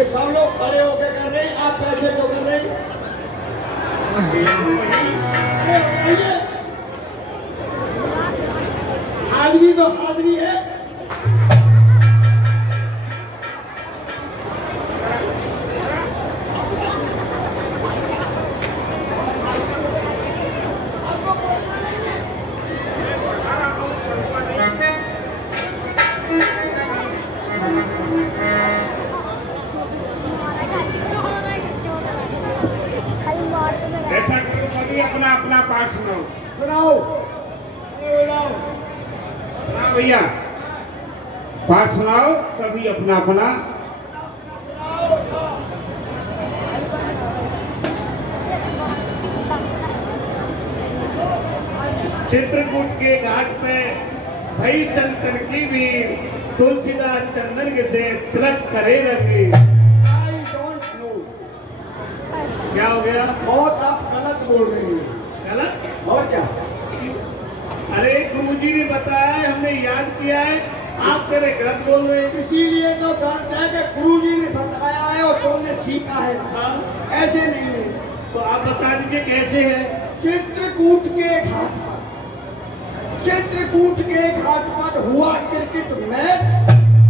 ये सब लोग खड़े होके कर रहे हैं, आप पैसे तो कर रहे हैं। आदमी तो आदमी है। ऐसा करो सभी अपना अपना पाठ सुनाओ। सुनाओ हाँ भैया पाठ सुनाओ सभी अपना अपना। चित्रकूट के घाट पे भई शंकर की भी तुलसीदास चंदन के से तिलक करे रंगी। आई डोंट नो, क्या हो गया? बहुत आप गलत बोल रहे हैं। गलत? और क्या? अरे गुरुजी ने बताया है, हमने याद किया है, आप मेरे गलत बोल रहे हैं। इसीलिए तो गलत है कि गुरुजी ने बताया है और तुमने सीखा है। हाँ, ऐसे नहीं है। तो आप बता दीजिए कैसे है? चित्रकूट के घाट पर, चित्रकूट के घाट पर हुआ क्रिकेट मैच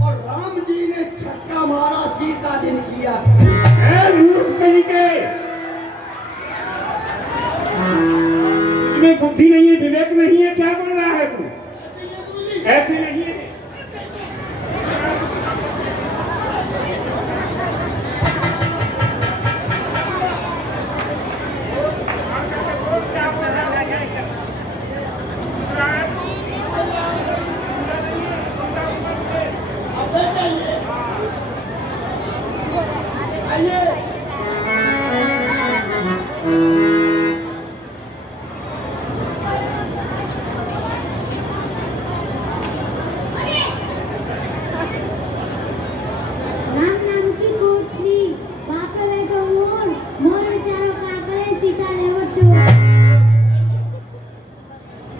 और राम जी ने छक्का मारा, सीता जी ने किया। ए मूर्ख कहीं के, तुम्हें बुद्धि नहीं है, विवेक नहीं है, क्या बोल रहा है तू? ऐसे नहीं है।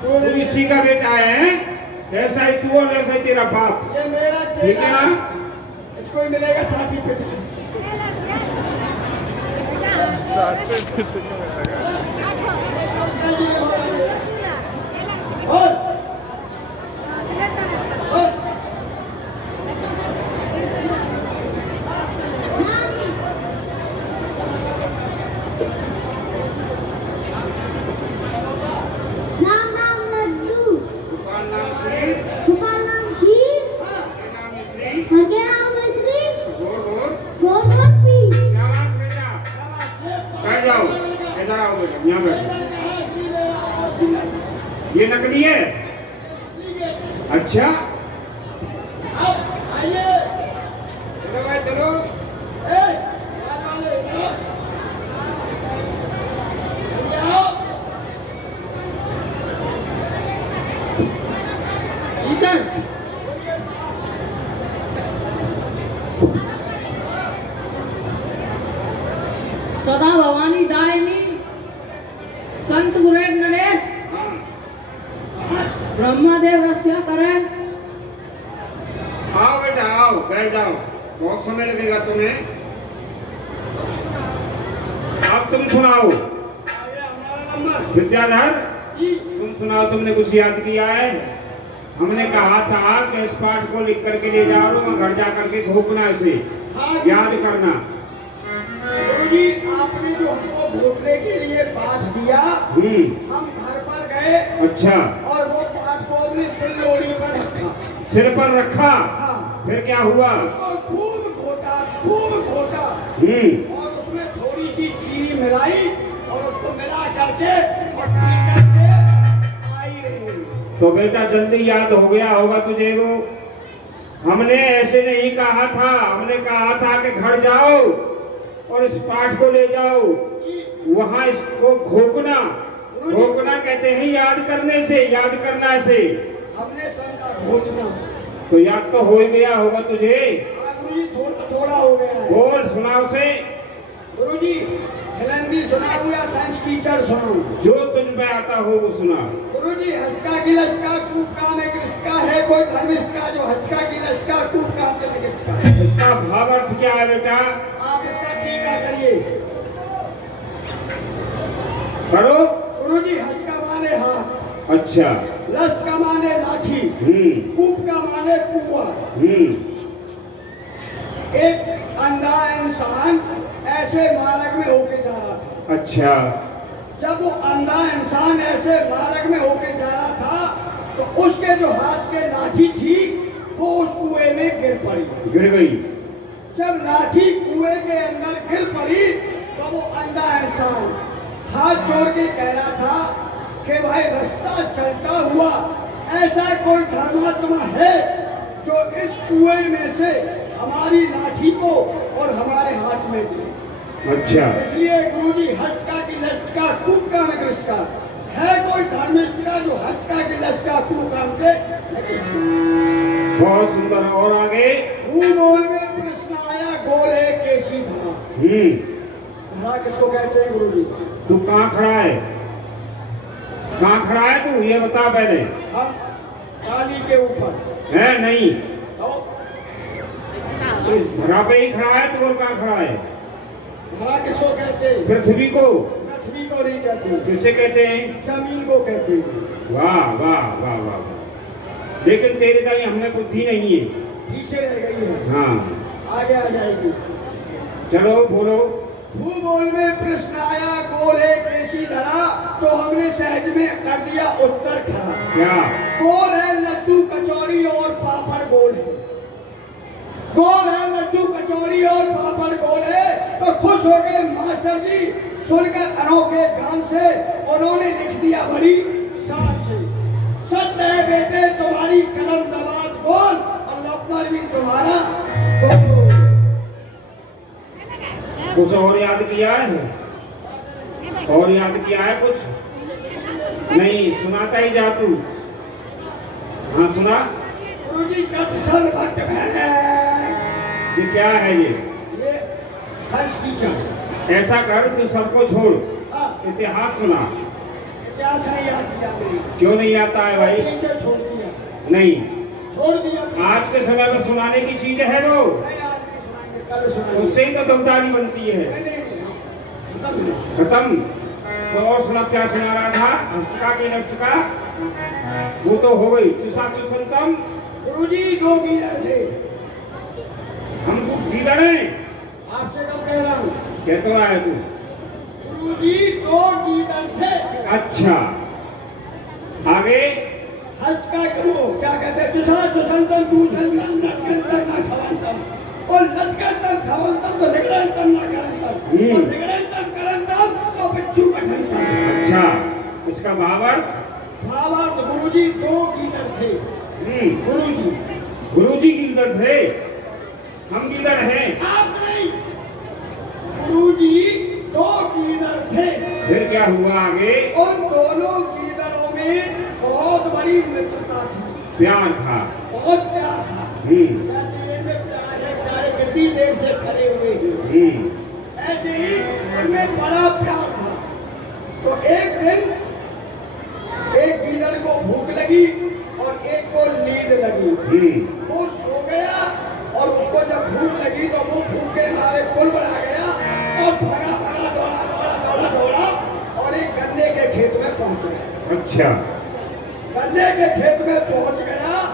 तू इसी का बेटा है, ऐसा ही तू और ऐसा ही तेरा बाप। ये मेरा ठीक है चेला, ना? इसको ही मिलेगा सर्टिफिकेट। दुकान नाम श्री, दुकान नाम की के नाम श्री, और क्या नाम है श्री गोर गोर। गौरव पी। शाबाश बेटा, बैठ जाओ, इधर आओ बेटा, यहाँ बैठो। ये नकली है? अच्छा चलो भाई चलो। सदा भवानी दायनी संत गुरेब नरेश ब्रह्मादेव रक्षा करे। आओ बेटा आओ, बैठ जाओ, बहुत समय लगेगा तुम्हें। अब तुम सुनाओ। विद्याधर तुम सुनाओ, तुमने कुछ याद किया है? हमने कहा था कि इस पाठ को लिख करके ले जाओ और घर जा करके घोपना से याद करना। गुरुजी आपने जो हमको घोटने के लिए पाठ दिया, हम घर पर गए। अच्छा, और वो पाठ को हमने सिल्लोड़ी पर रखा। सिर पर रखा? हाँ। फिर क्या हुआ? उसको खूब घोटा, खूब घोटा। और उसमें थोड़ी सी चीनी मिलाई और उसको मिला करके और पी करके आई रही। तो बेटा जल्दी याद हो गया होगा तुझे वो। हमने ऐसे नहीं कहा था, हमने कहा था कि घर जाओ और इस पाठ को ले जाओ, वहां इसको घोकना। घोकना कहते हैं याद करने से, याद करना से। हमने समझा घोटना। तो याद तो हो ही गया होगा तुझे। गुरुजी थोड़ा थोड़ा हो गया है। बोल सुनाओ से। गुरुजी हिलंदी सुनाऊं या साइंस टीचर सुनाऊं? जो तुझ पे आता हो वो सुना। गुरुजी हस्का की लचका कूट काम एक रिश्त का है, कोई धर्मिष्ठ का जो हस्का की लचका कूट काम के निष्ठ का है। इसका भाव अर्थ क्या है बेटा? आप इसका टीका करिए। करो। गुरुजी हस्त का माने हाथ, अच्छा। लस्त का माने लाठी, कूप का माने कुआं। एक अंधा इंसान ऐसे मार्ग में होके जा रहा था। अच्छा। जब वो अंधा इंसान ऐसे मार्ग में होके जा रहा था तो उसके जो हाथ के लाठी थी वो उस कुएं में गिर पड़ी। गिर गई। जब लाठी कुएं के अंदर गिर पड़ी तो वो अंधा इंसान हाथ जोड़ के कह रहा था कि भाई रास्ता चलता हुआ ऐसा कोई धर्मात्मा है जो इस कुएं में से हमारी लाठी को और हमारे हाथ में दे। अच्छा। इसलिए गुरुजी हस्त का की लस्त का कूप का निकृष्ट का है कोई धर्मिष्ठ का जो हस्त का की लस्त का कूप काम के निकृष्ट का। बहुत सुंदर। और आगे? भूगोल में प्रश्न आया गोले केसी धरा। धरा किसको कहते हैं गुरुजी? तू कहाँ खड़ा है? कहाँ खड़ा है तू? ये बता पहले। हम काली के ऊपर है नहीं तो तो इस धरा पे ही खड़ा है तू, और कहाँ खड़ा है? धरा किसको कहते हैं? पृथ्वी को। पृथ्वी को नहीं कहते, किसे कहते हैं? जमीन को कहते हैं। वाह वाह वाह वाह वाह। लेकिन तेरे दाई हमें बुद्धि नहीं है। पीछे रह गई है, हाँ आगे आ जाएगी। चलो बोलो। भूगोल में प्रश्न आया गोले केसी धरा तो हमने सहज में कर दिया उत्तर खरा। क्या? गोल है लड्डू कचौड़ी और पापड़ गोल है। गोल है लड्डू कचौड़ी और पापड़ गोल है। तो खुश हो गए मास्टर जी सुनकर अनोखे गान से। उन्होंने लिख दिया बड़ी शान से, सत्य है बेटे तुम्हारी कलम दबात गोल और लफ्ज़ भी तुम्हारा गोल। कुछ और याद किया है? और याद किया है कुछ? नहीं, सुनाता ही जा तू। हाँ सुना। गुरुजी कट सर भट्ट है। ये क्या है ये? ये फर्स्ट टीचर। ऐसा कर तू सबको छोड़, हाँ, इतिहास सुना। इतिहास नहीं याद किया मेरी। क्यों नहीं आता है भाई? टीचर छोड़ दिया। नहीं, छोड़ दिया। आज के समय में सुनाने की चीज है वो। नहीं आज नहीं सुनाएंगे, कल सुनाएंगे। उससे ही तो दमदारी बनती है। नहीं नहीं नहीं, खत्म है। खत्म। तो और सुना, क्या सुना रहा था? हस्तका की नष्टका वो तो हो गई। तुषा सुसंतम। गुरुजी दो गीदड़ से हम गीदड़ हैं। आपसे कब कह रहा हूँ? क्या तो आया तू? गुरुजी दो गीदड़ थे। अच्छा, आगे? हस्त का करो क्या कहते हैं? चुसा चुसंतम चूसंतम लटकंतम ना खवंतम और लटकंतम खवंतम तो रिगड़ंतम ना करंतम और रिगड़ंतम करंतम तो बिच्छू कठंतम। अच्छा, इसका भावार्थ? भावार्थ गुरुजी दो गीदड़ थे। गुरुजी गुरुजी गीदड़ थे, हम गीदड़ हैं। आप नहीं, गुरुजी दो गीदड़ थे। फिर क्या हुआ आगे? उन दोनों गीदड़ों में बहुत बड़ी मित्रता थी, प्यार था। बहुत प्यार था। जैसे ये में प्यार है, चारे कितनी देर से खड़े हुए हैं, ऐसे ही उनमें बड़ा प्यार था। तो एक दिन एक गीदड़ को भूख लगी और एक को नींद लगी। वो सो गया और उसको जब भूख लगी तो वो भूख के मारे पुल बना गया और भागा भागा दौड़ा दौड़ा दौड़ा दौड़ा और एक गन्ने के खेत में पहुंच गया। अच्छा, गन्ने के खेत में पहुंच गया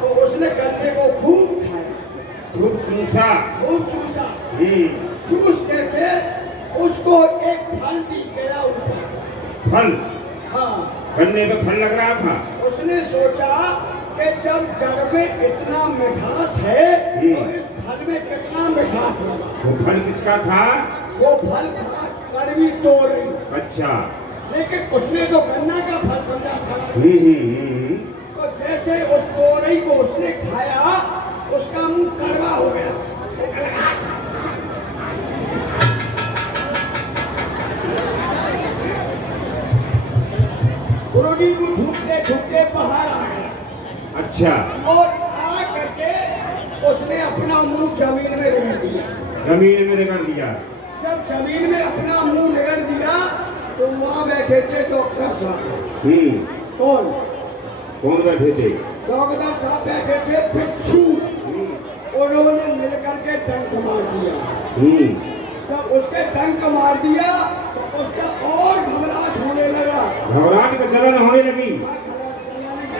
तो उसने गन्ने को खूब खाया, खूब चूसा। खूब चूसा। चूस करके उसको एक फल दिख गया ऊपर। फल? हाँ, गन्ने पे फल लग रहा था। उसने सोचा कि जब जड़ में इतना मिठास है तो इस फल में कितना मिठास होगा। वो फल किसका था? वो फल था कड़वी तोरई। अच्छा। लेकिन उसने तो गन्ना का फल समझा था। तो जैसे उस तोरई को उसने खाया उसका मुंह कड़वा हो गया। गुरुजी को झुकते झुकते बाहर आ गया। अच्छा, और आ करके उसने अपना मुंह जमीन में रगड़ दिया। जमीन में रगड़ दिया। जब जमीन में अपना मुंह रगड़ दिया तो वहाँ बैठे थे डॉक्टर साहब। कौन? कौन बैठे थे? डॉक्टर साहब बैठे थे बिच्छू। उन्होंने मिलकर के डंक मार दिया। हम्म, जब उसके डंक मार दिया तो उसका और घबराहट होने लगा। घबराहट का जलन होने लगी।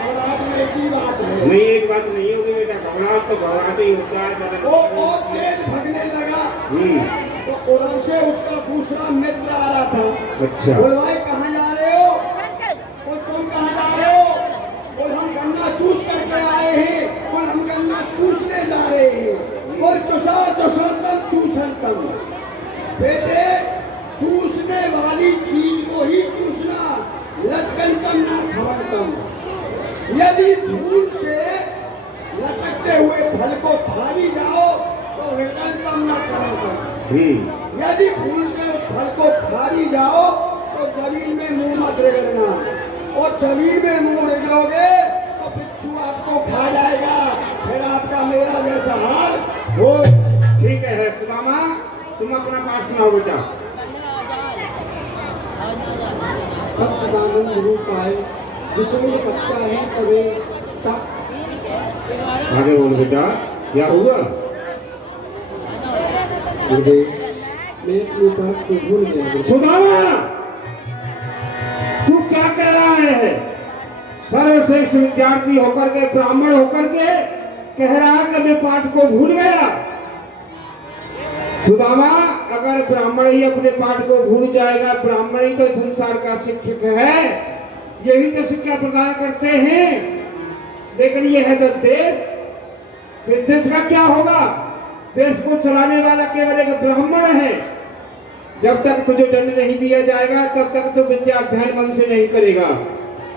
घबराहट में एक ही बात है, नहीं, एक बात नहीं होगी बेटा, घबराहट तो घबराहट ही होता है, जलन। वो और तेज भगने लगा। तो उधर से उसका दूसरा मित्र आ रहा था। अच्छा। बोल भाई कहाँ जा रहे हो? बोल तुम कहाँ जा रहे हो? बोल हम गन्ना चूस करके आए हैं। बोल हम गन्ना चूसने जा रहे हैं। बोल चुसा चुसंतम चूसंतम। बेटे चूसने वाली चीज को ही चूसना, लटकंतम ना खवंतम। यदि भूल से लटकते हुए फल को खा भी जाओ तो विकल्पम ना खवंतम। यदि भूल से उस फल को खा भी जाओ तो जमीन में मुंह मत रगड़ना, और जमीन में मुंह रगड़ोगे तो बिच्छू आपको खा जाएगा, फिर आपका मेरा जैसा हाल हो। ठीक है सुदामा, तुम अपना पाठ सुनाओ बेटा। सच्चिदानंद रूप आए जिसमें बच्चा है कभी तक। आगे बोलो बेटा, क्या हुआ? गुरुदेव मैं अपनी बात को भूल गया। सुदामा, तू क्या कह रहा है? सर्वश्रेष्ठ विद्यार्थी होकर के, ब्राह्मण होकर के कह रहा है कि मैं पाठ को भूल गया। सुदामा, अगर ब्राह्मण ही अपने पाठ को भूल जाएगा, ब्राह्मण ही तो संसार का शिक्षक है, यही तो शिक्षा प्रदान करते हैं। लेकिन यह है तो देश, फिर देश का क्या होगा? देश को चलाने वाला केवल एक ब्राह्मण है। जब तक तुझे दंड नहीं दिया जाएगा तब तक तू विद्या अध्ययन मन से नहीं करेगा।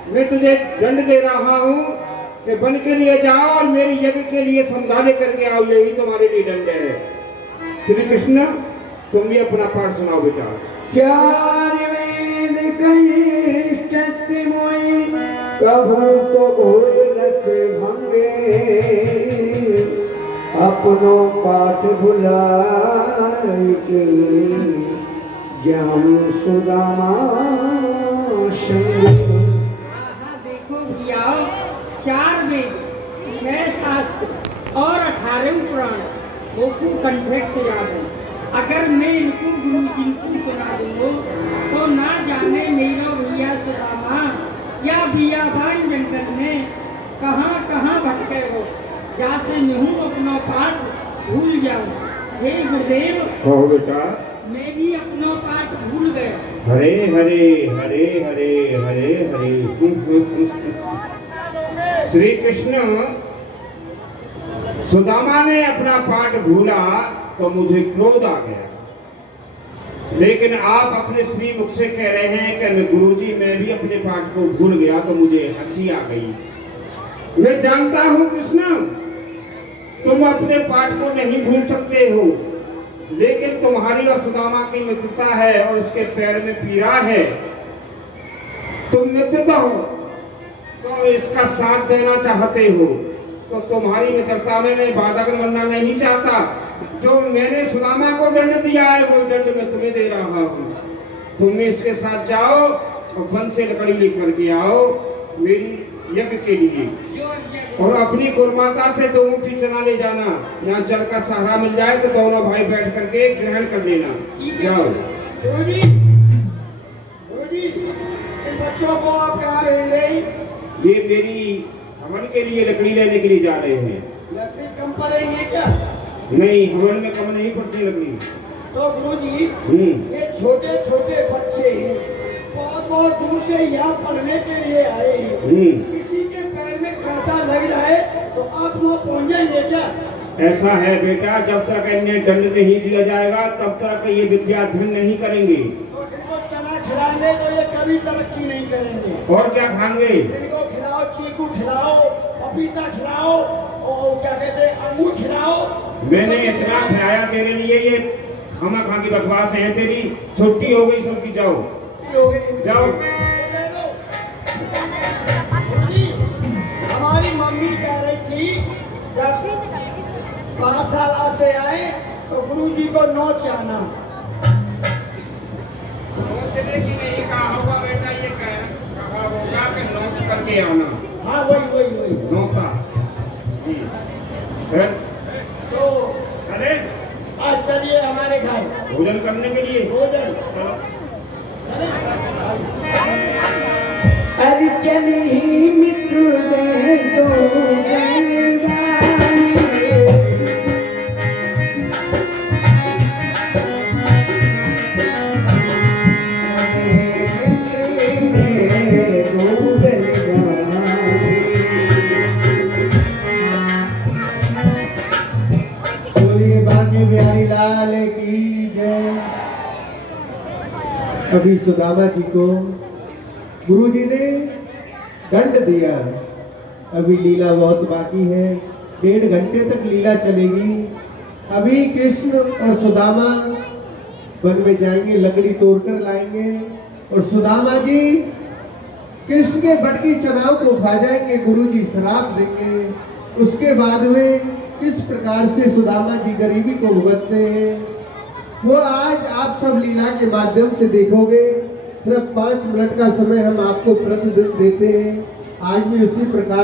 मैं तुझे दंड दे रहा हूँ कि वन के लिए जाओ और मेरी यज्ञ के लिए समझाने करके आओ, यही तुम्हारे लिए दंड है। श्री कृष्ण, तुम भी अपना पाठ सुनाओ बेटा। चार वेद कही मोई कभू तो होए रख भंगे, अपनो पाठ भुलाए के ज्ञान सुदामा संग। देखो भैया, 4 वेद, 6 शास्त्र और 18 पुराण वो कंठेट से याद है। अगर मैं इनको गुरुजी को सुना दूंगा तो ना जाने मेरा भैया सुदामा या बियाबान जंगल में कहाँ कहाँ भटके हो, जैसे मैं हूँ अपना पाठ भूल जाऊँ। हे गुरुदेव, कहो बेटा। मैं भी अपना पाठ भूल गया। हरे हरे हरे हरे हरे हरे। श्री कृष्ण, सुदामा ने अपना पाठ भूला तो मुझे क्रोध आ गया, लेकिन आप अपने श्री मुख से कह रहे हैं कि गुरुजी मैं भी अपने पाठ को भूल गया, तो मुझे हंसी आ गई। मैं जानता हूं कृष्ण, तुम अपने पाठ को नहीं भूल सकते हो, लेकिन तुम्हारी और सुदामा की मित्रता है और उसके पैर में पीड़ा है। तुम मित्रता हो तो इसका साथ देना चाहते हो, तो तुम्हारी मित्रता में मैं बाधक बनना नहीं चाहता। जो मैंने सुदामा को दंड दिया है वो दंड मैं तुम्हें दे रहा हूँ। तुम इसके साथ जाओ और वन से लकड़ी लेकर के आओ मेरी यज्ञ के लिए, और अपनी गुरुमाता से 2 मुट्ठी चना ले जाना। यहाँ जल का सहारा मिल जाए तो दोनों भाई बैठ करके ग्रहण कर लेना। जाओ। गुरुजी, गुरुजी, इन बच्चों को आप कहाँ भेज रही? ये मेरी हवन के लिए लकड़ी लेने के लिए जा रहे हैं। लकड़ी कम पड़ेंगी क्या? नहीं, हवन में कम नहीं पड़ती लकड़ी। तो गुरुजी, ये छोटे छोटे बच्चे हैं, बहुत बहुत दूर से यहाँ पढ़ने के लिए आए हैं। किसी के पैर में कांटा लग जाए तो आप वहाँ पहुँच जाएंगे क्या? ऐसा है बेटा, जब तक इन्हें दंड नहीं दिया जाएगा तब तक ये विद्या अध्ययन नहीं करेंगे। तो इनको चना खिलाएंगे तो ये कभी तरक्की नहीं करेंगे। और क्या खाएंगे? इनको खिलाओ, चीकू खिलाओ, पपीता खिलाओ, और क्या कहते हैं अंगूर खिलाओ। मैंने इतना खिलाया तेरे लिए, ये खाना खा की बकवास है तेरी। छुट्टी हो गई सबकी, जाओ जाओ। हमारी मम्मी कह रही थी जब पाठशाला से आए तो गुरुजी को नोच आना। सोचने की नहीं कहा होगा बेटा, ये कहा होगा कि नोट करके आना। हाँ वही वही वही। नौका। तो बैठाओ भोजन करने के लिए भोजन। अरे चली मित्र दे दो गलवाई। बोलिए बांके बिहारी लाल की जय। अभी सुदामा जी को गुरु जी ने दंड दिया। अभी लीला बहुत बाकी है, 1.5 घंटे तक लीला चलेगी। अभी कृष्ण और सुदामा वन में जाएंगे, लकड़ी तोड़कर लाएंगे और सुदामा जी कृष्ण के बटकी चनाव को खा जाएंगे, गुरु जी श्राप देंगे। उसके बाद में किस प्रकार से सुदामा जी गरीबी को भुगतते हैं वो आज आप सब लीला के माध्यम से देखोगे। सिर्फ 5 मिनट का समय हम आपको प्रतिदिन देते हैं, आज भी उसी प्रकार